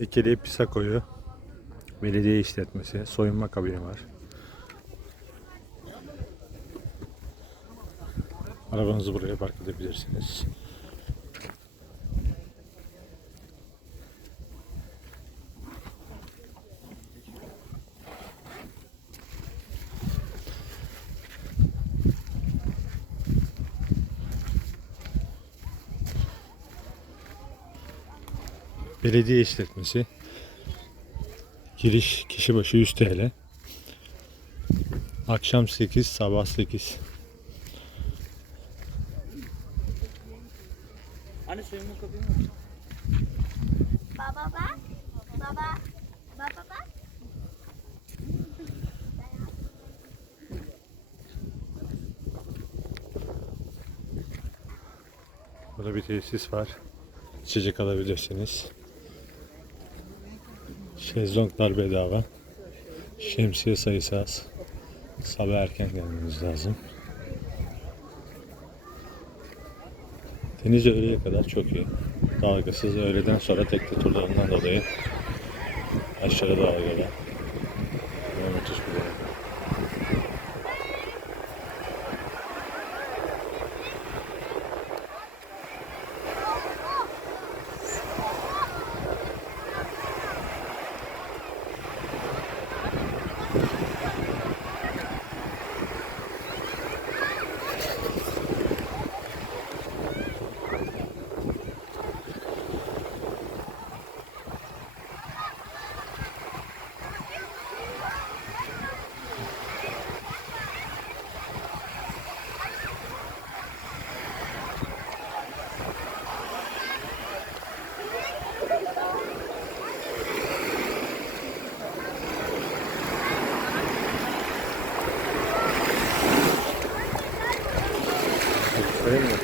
İkili Pisako'yu belediye işletmesi, soyunma kabini var. Arabanızı buraya park edebilirsiniz. Belediye işletmesi. Giriş kişi başı 100 TL. Akşam 8, sabah 8. Hani soyunma kabini mi? Baba bak. Baba. Baba bak. Burada bir tesis var. İçecek alabilirsiniz. Şezlonglar bedava. Şemsiye sayısı az. Sabah erken gelmeniz lazım. Deniz öğleye kadar çok iyi. Dalgasız öğleden sonra tekne turlarından dolayı aşırı dalgalı. Öyle mi?